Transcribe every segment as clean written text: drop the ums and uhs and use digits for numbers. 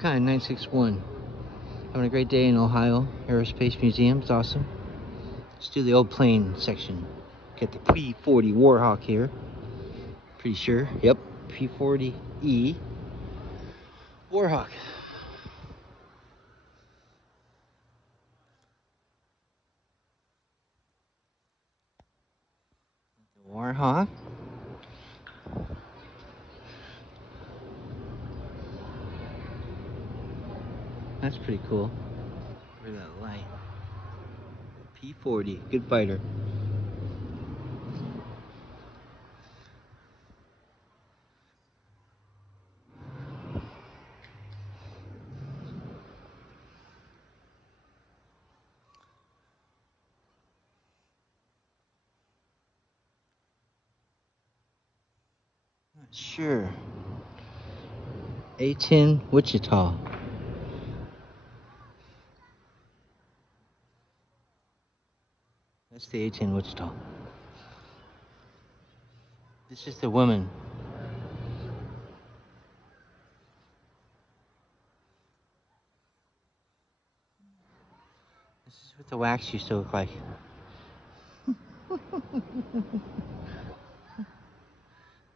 Kind 961. Having a great day in Ohio. Aerospace Museum. It's awesome. Let's do the old plane section. Get the P-40 Warhawk here. Pretty sure. Yep. P-40E Warhawk. The Warhawk. That's pretty cool. Where's that light? P-40. Good fighter. Not sure. A-10 Wichita. That's the A-10 Wichita. This is the woman. This is what the wax used to look like.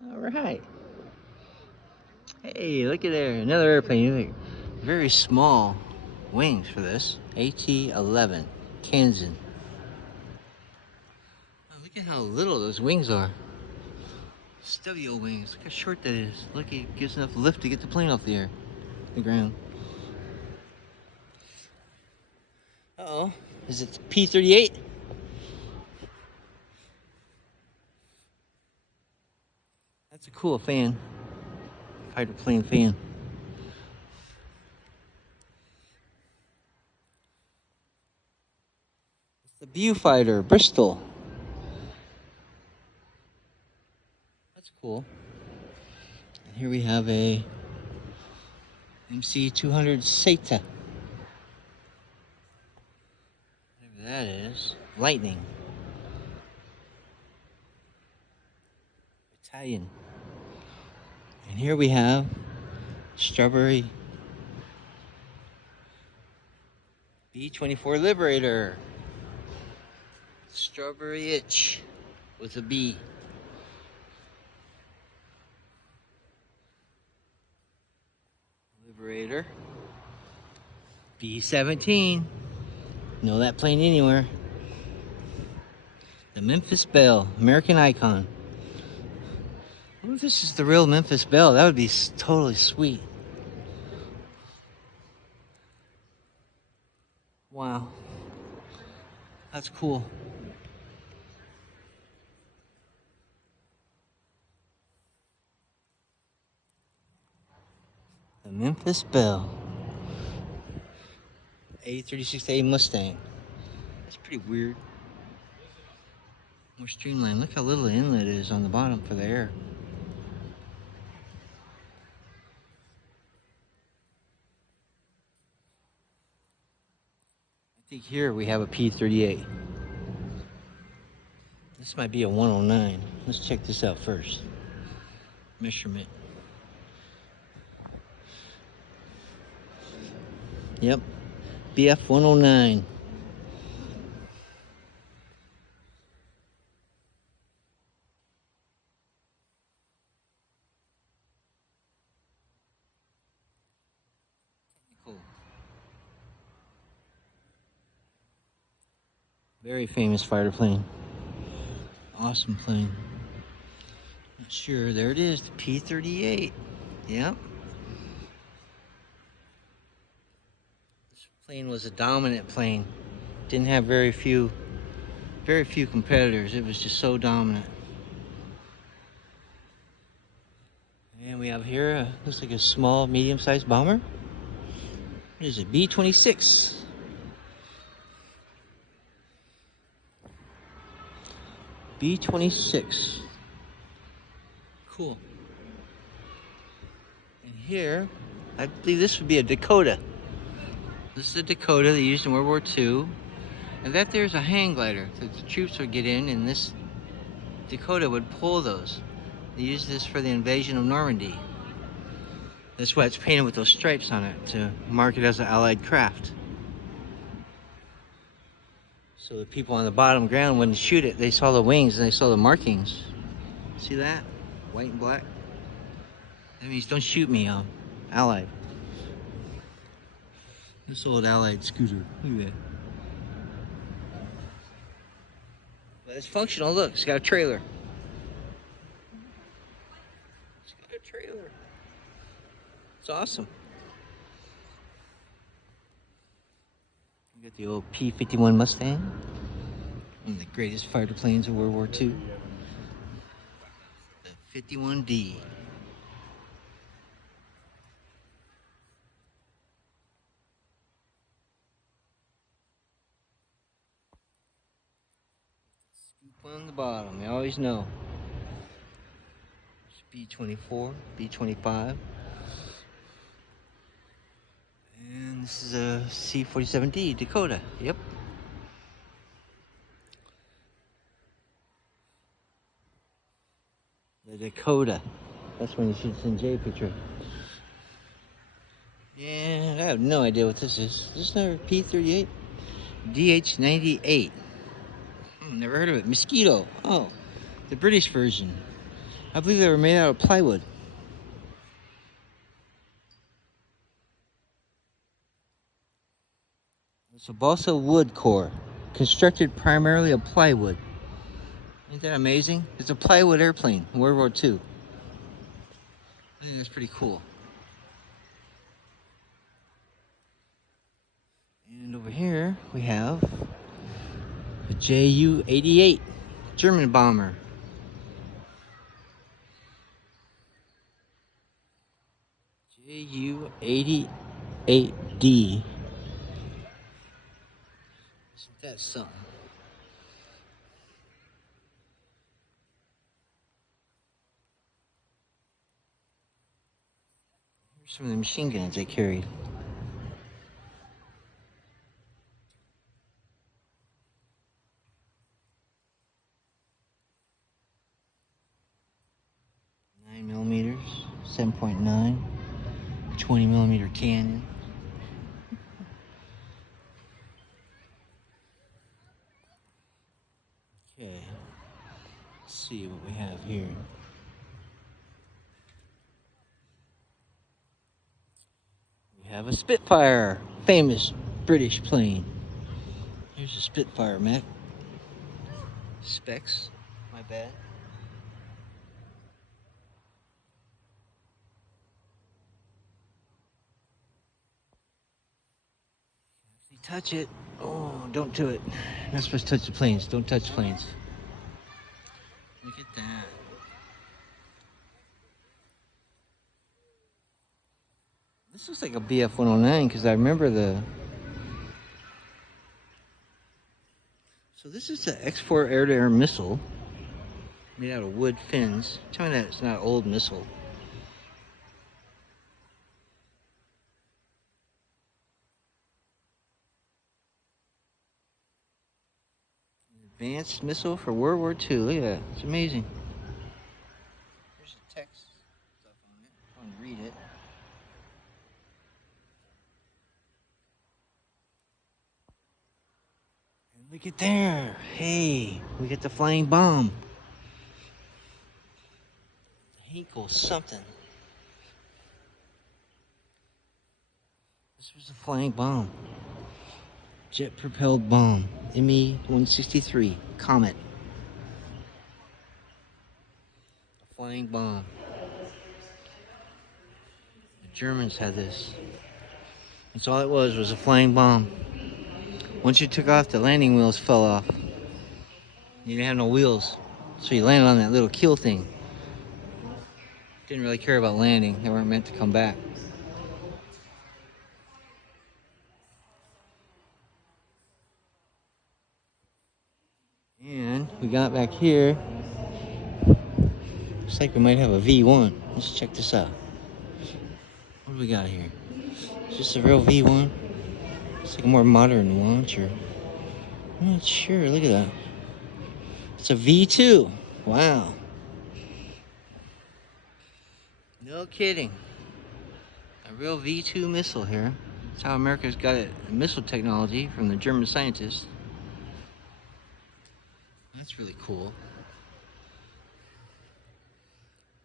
All right. Hey, look at there, another airplane. Very small wings for this. AT-11, Kansan. Oh, look at how little those wings are. Stubby old wings. Look how short that is. Look, it gives enough lift to get the plane off the the ground. Uh-oh. Is it the P-38? That's a cool fan. Fighter plane fan. It's the Viewfighter, Bristol. That's cool. And here we have a MC-200 Seta. Whatever that is. Lightning. Italian. And here we have Strawberry B-24 Liberator. Strawberry Itch with a B. Liberator. B-17. Know that plane anywhere. The Memphis Belle, American Icon. What if this is the real Memphis Belle? That would be totally sweet. Wow. That's cool. The Memphis Belle. A36A Mustang. That's pretty weird. More streamlined. Look how little the inlet is on the bottom for the air. I think here we have a P-38. This might be a 109. Let's check this out first. Measurement. Yep. BF 109. Cool. Very famous fighter plane. Awesome plane. Not sure. There it is. The P-38. Yep. This plane was a dominant plane. Didn't have very few competitors. It was just so dominant. And we have here, looks like a small, medium-sized bomber. What is it? B-26. B-26. Cool. And here, I believe this would be a Dakota. This is a Dakota they used in World War II. And that there's a hang glider that the troops would get in, and this Dakota would pull those. They used this for the invasion of Normandy. That's why it's painted with those stripes on it, to mark it as an allied craft. So the people on the bottom ground wouldn't shoot it. They saw the wings and they saw the markings. See that? White and black. That means don't shoot me, Allied. This old Allied scooter. Look at that. But it's functional. Look, it's got a trailer. It's got a trailer. It's awesome. We got the old P-51 Mustang. One of the greatest fighter planes of World War II. The 51D. Scoop on the bottom, you always know. B-24, B-25. And this is a C-47D Dakota, yep. The Dakota. That's when you shoot the J picture. Yeah, I have no idea what this is. Is this another P-38? DH-98. Never heard of it. Mosquito. Oh, the British version. I believe they were made out of plywood. It's a balsa wood core, constructed primarily of plywood. Isn't that amazing? It's a plywood airplane, World War II. I think that's pretty cool. And over here we have a Ju-88 German bomber. Ju-88D. Isn't that something? Here's some of the machine guns they carried. .9mm, 7.9, 20mm cannon. Okay, let's see what we have here. We have a Spitfire, famous British plane. Here's a Spitfire, Mac. Specs, my bad. If you touch it, oh, don't do it. You're not supposed to touch the planes. Don't touch planes. Look at that. This looks like a BF-109 because I remember the... So this is the X-4 air-to-air missile made out of wood fins. Tell me that it's not an old missile. Advanced missile for World War II. Look at that. It's amazing. There's the text stuff on it. I want to read it. And look at there. Hey, we got the flying bomb. Hinkle something. This was a flying bomb. Jet-propelled bomb. ME-163 Comet. A flying bomb. The Germans had this. That's all it was a flying bomb. Once you took off, the landing wheels fell off. You didn't have no wheels, so you landed on that little keel thing. Didn't really care about landing. They weren't meant to come back. And we got back here. Looks like we might have a V1. Let's check this out. What do we got here? Is this a real V1? It's like a more modern launcher. I'm not sure. Look at that. It's a V2. Wow. No kidding. Real V2 missile here. That's how America's got it, missile technology from the German scientists. That's really cool.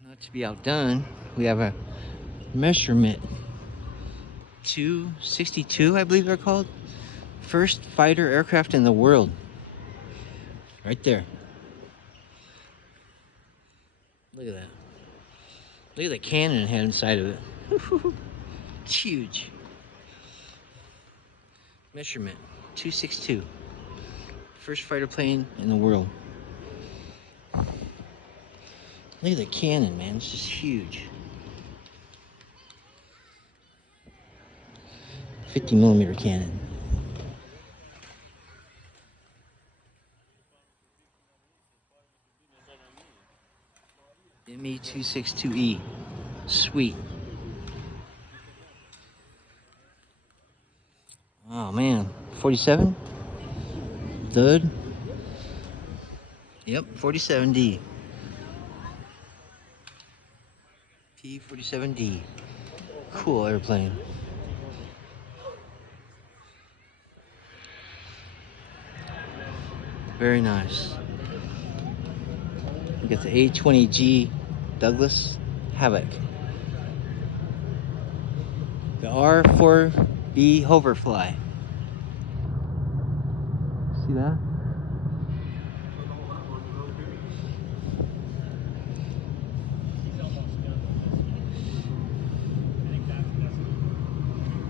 Not to be outdone, we have a measurement 262, I believe they're called. First fighter aircraft in the world. Right there. Look at that. Look at the cannon it had inside of it. It's huge. Measurement 262. First fighter plane in the world. Look at the cannon, man. It's just huge. 50mm cannon. ME262E. Sweet. Oh man. 47? Dud? Yep, 47D. P-47D. Cool airplane. Very nice. We got the A-20G Douglas Havoc. The R-4B Hoverfly. See that?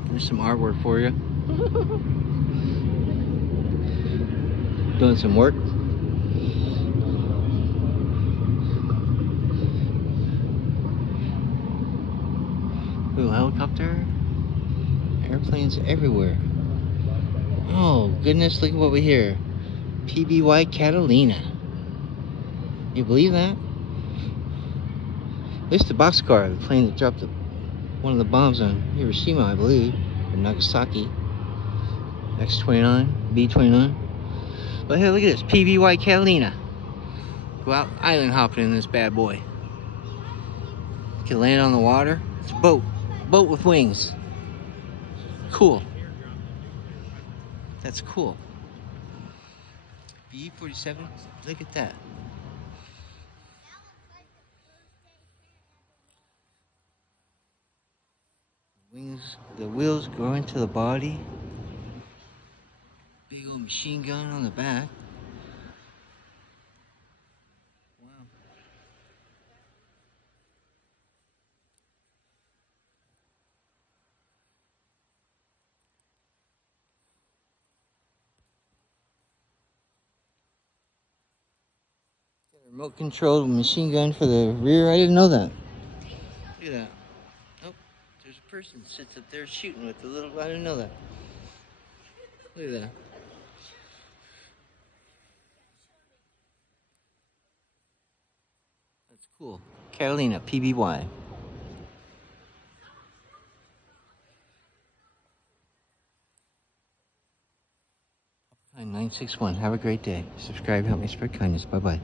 There's some artwork for you. Doing some work. Little helicopter. Airplanes everywhere. Oh goodness, look at what we hear. PBY Catalina. You believe that? This is the boxcar, the plane that dropped one of the bombs on Hiroshima, I believe, or Nagasaki. X-29, B-29. But hey, look at this, PBY Catalina. Go out island hopping in this bad boy. You can land on the water. It's a boat. Boat with wings. Cool. That's cool. B-47, look at that. Wings, the wheels go into the body. Big old machine gun on the back. Wow. Got a remote controlled machine gun for the rear. I didn't know that. Look at that. Oh, there's a person that sits up there shooting with the little. I didn't know that. Look at that. That's cool. Catalina, PBY. 961. Have a great day. Subscribe, help me spread kindness. Bye-bye.